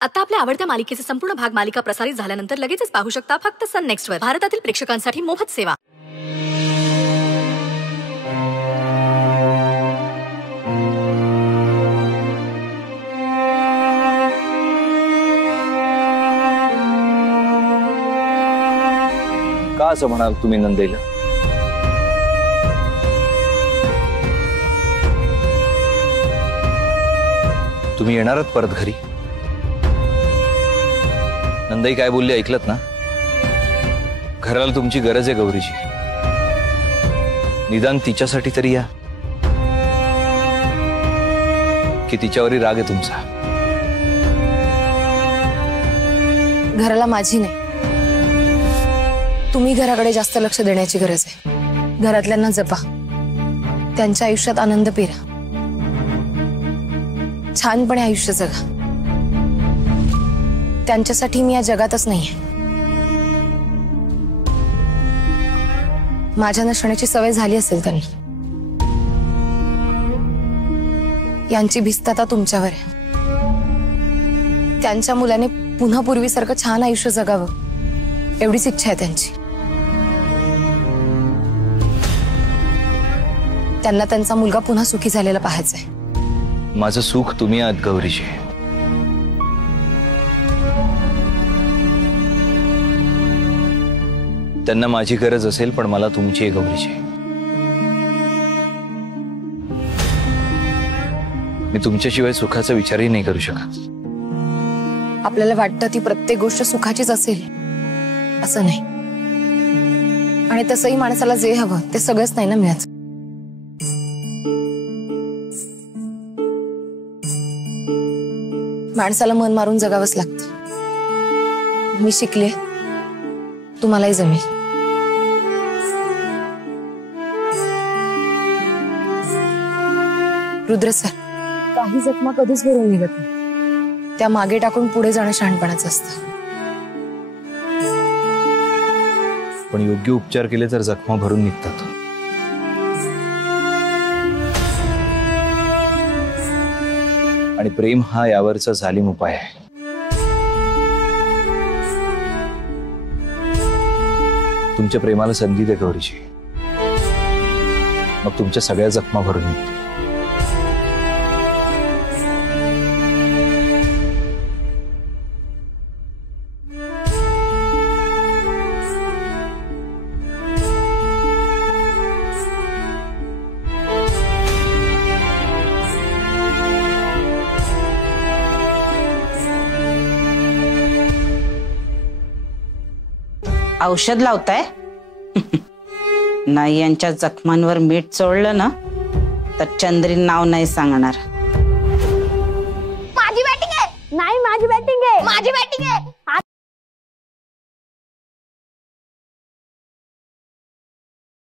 आता आपल्या आवडत्या मालिकेचे संपूर्ण भाग मालिका प्रसारित झाल्यानंतर लगेचच पाहू शकता फक्त सन नेक्स्ट वर। भारतातील प्रेक्षकांसाठी मोफत सेवा। का असं म्हणाल तुम्ही नंदेला? तुम्ही येणारच परत घरी? नंदाई काय बोलली ऐकलत ना? घराला तुमची गरज आहे गौरीची, निदान तिच्यासाठी तरी या। की तिच्यावरही राग आहे तुमचा? घराला माझी नाही, तुम्ही घराकडे जास्त लक्ष देण्याची गरज आहे। घरातल्यांना जपा, त्यांच्या आयुष्यात आनंद पेरा, छानपणे आयुष्य जगा। त्यांच्यासाठी मी या जगातच नाहीये। माझ्या नसण्याची सवय झाली असेल त्यांना। यांची भिस्त आता तुमच्यावर आहे। त्यांच्या मुलाने पुन्हा पूर्वीसारखं छान आयुष्य जगावं एवढीच इच्छा आहे त्यांची। त्यांना त्यांचा मुलगा पुन्हा सुखी झालेला पाहायचंय। माझं सुख तुम्ही आहात गौरीजी। त्यांना माझी गरज असेल पण मला तुमची आहे गौरीजी। मी तुमच्याशिवाय सुखाचा विचारही नाही करू शकत। आपल्याला वाटतं ती प्रत्येक गोष्ट सुखाचीच असेल असं नाही, आणि तसंही माणसाला जे हवं ते सगळंच नाही ना मिळत। माणसाला मन मारून जगावंच लागतं। मी शिकले, तुम्हालाही जमेल। रुद्र सर, काही जखमा कधीच भरून निघत नाही, त्या मागे टाकून पुढे जाणं शहाणपणाचं असतं। पण योग्य उपचार केले तर जखमा भरून निघतात। आणि प्रेम हा यावरचा जालिम उपाय आहे। तुमच्या प्रेमाला संधी दे गौरीजी, मग तुमच्या सगळ्या जखमा भरून निघतील। औषध लावताय? नाही, यांच्या जखमांवर मीठ चोळलं ना तर चंद्री नाव नाही सांगणार। माझी बॅटिंग आहे। नाही, माझी बॅटिंग आहे। माझी बॅटिंग आहे।